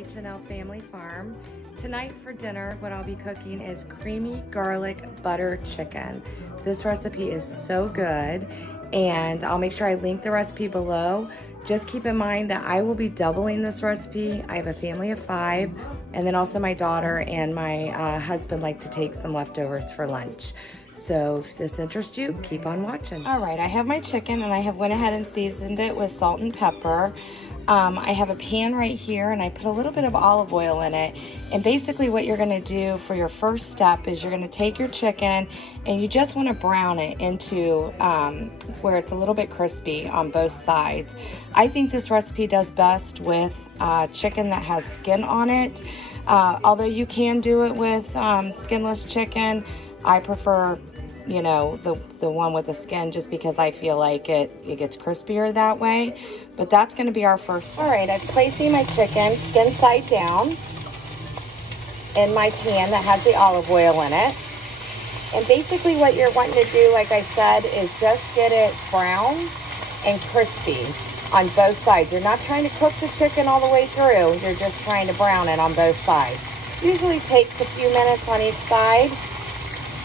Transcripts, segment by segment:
H&L Family Farm. Tonight for dinner, what I'll be cooking is creamy garlic butter chicken. This recipe is so good, and I'll make sure I link the recipe below. Just keep in mind that I will be doubling this recipe. I have a family of 5, and then also my daughter and my husband like to take some leftovers for lunch. So if this interests you, keep on watching. All right, I have my chicken and I have went ahead and seasoned it with salt and pepper. I have a pan right here and I put a little bit of olive oil in it. And basically what you're gonna do for your first step is you're gonna take your chicken and you just wanna brown it into where it's a little bit crispy on both sides. I think this recipe does best with chicken that has skin on it. Although you can do it with skinless chicken, I prefer, you know, the one with the skin just because I feel like it gets crispier that way. But that's going to be our first. All right, I'm placing my chicken skin side down in my pan that has the olive oil in it. And basically what you're wanting to do, like I said, is just get it brown and crispy on both sides. You're not trying to cook the chicken all the way through. You're just trying to brown it on both sides. Usually takes a few minutes on each side.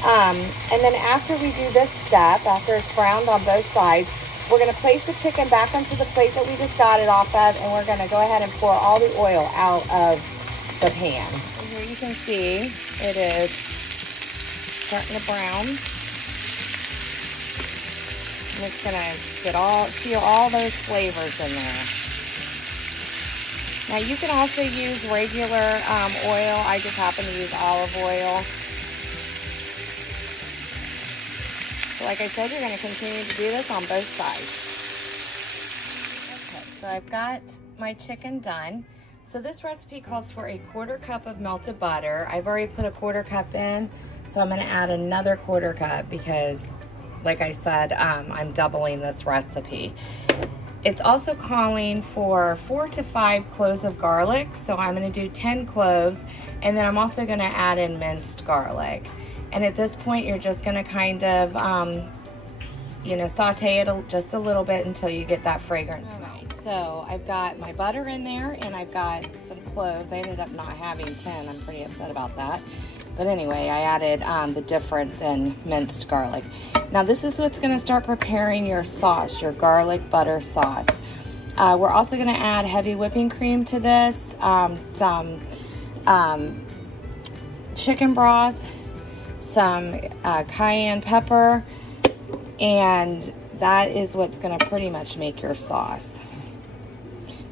And then after we do this step, after it's browned on both sides, we're going to place the chicken back onto the plate that we just got it off of, and we're going to go ahead and pour all the oil out of the pan. And here you can see it is starting to brown. And it's going to feel all those flavors in there. Now you can also use regular oil. I just happen to use olive oil. Like I said, you're going to continue to do this on both sides. Okay, so I've got my chicken done. So this recipe calls for a 1/4 cup of melted butter. I've already put a 1/4 cup in, so I'm going to add another 1/4 cup because, like I said, I'm doubling this recipe. It's also calling for 4 to 5 cloves of garlic, so I'm going to do 10 cloves, and then I'm also going to add in minced garlic. And at this point, you're just gonna kind of, you know, saute it just a little bit until you get that fragrance smell. Right, so I've got my butter in there and I've got some cloves. I ended up not having 10. I'm pretty upset about that. But anyway, I added the difference in minced garlic. Now this is what's gonna start preparing your sauce, your garlic butter sauce. We're also gonna add heavy whipping cream to this, some chicken broth, some cayenne pepper, and that is what's going to pretty much make your sauce.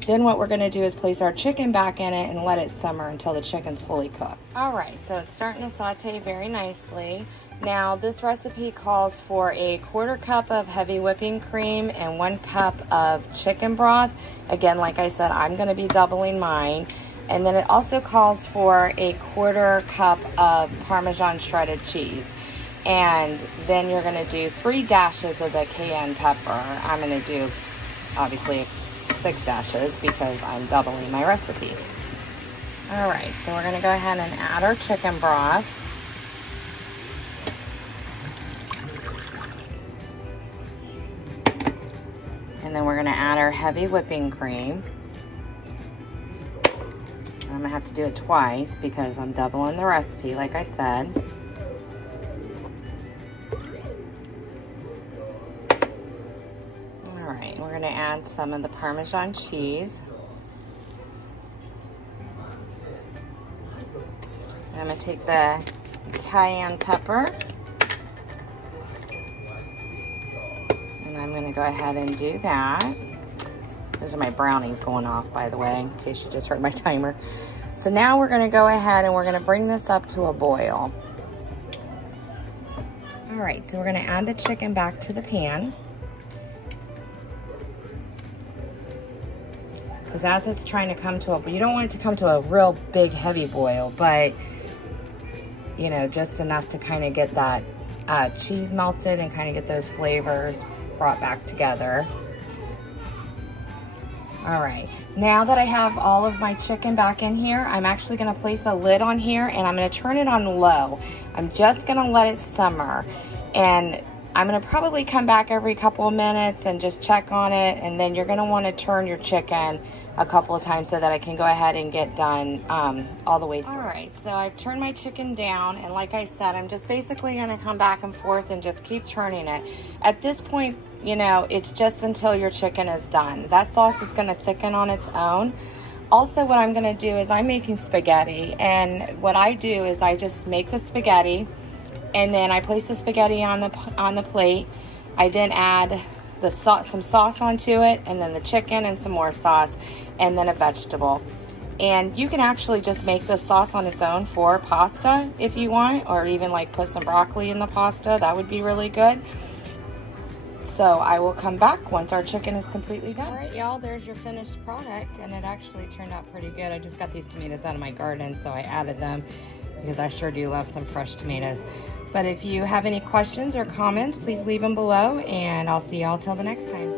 Then what we're going to do is place our chicken back in it and let it simmer until the chicken's fully cooked. All right, so it's starting to saute very nicely. Now this recipe calls for a 1/4 cup of heavy whipping cream and 1 cup of chicken broth. Again, like I said, I'm going to be doubling mine. And then it also calls for a 1/4 cup of Parmesan shredded cheese. And then you're going to do 3 dashes of the cayenne pepper. I'm going to do, obviously, 6 dashes because I'm doubling my recipe. All right, so we're going to go ahead and add our chicken broth. And then we're going to add our heavy whipping cream. I'm gonna have to do it twice because I'm doubling the recipe, like I said. All right, we're gonna add some of the Parmesan cheese. And I'm gonna take the cayenne pepper. And I'm gonna go ahead and do that. Those are my brownies going off, by the way, in case you just heard my timer. So now we're gonna go ahead and we're gonna bring this up to a boil. All right, so we're gonna add the chicken back to the pan. Because as it's trying to come to you don't want it to come to a real big, heavy boil, but, you know, just enough to kind of get that cheese melted and kind of get those flavors brought back together. All right, now that I have all of my chicken back in here, I'm actually gonna place a lid on here and I'm gonna turn it on low. I'm just gonna let it simmer. And I'm gonna probably come back every couple of minutes and just check on it, and then you're gonna wanna turn your chicken a couple of times so that I can go ahead and get done all the way through. All right, so I've turned my chicken down, and like I said, I'm just basically gonna come back and forth and just keep turning it. At this point, you know, it's just until your chicken is done. That sauce is gonna thicken on its own. Also, what I'm gonna do is I'm making spaghetti, and what I do is I just make the spaghetti, and then I place the spaghetti on the plate. I then add the some sauce onto it, and then the chicken and some more sauce, and then a vegetable. And you can actually just make this sauce on its own for pasta if you want, or even like put some broccoli in the pasta. That would be really good. So I will come back once our chicken is completely done. All right, y'all, there's your finished product, and it actually turned out pretty good. I just got these tomatoes out of my garden, so I added them because I sure do love some fresh tomatoes. But if you have any questions or comments, please leave them below, and I'll see y'all till the next time.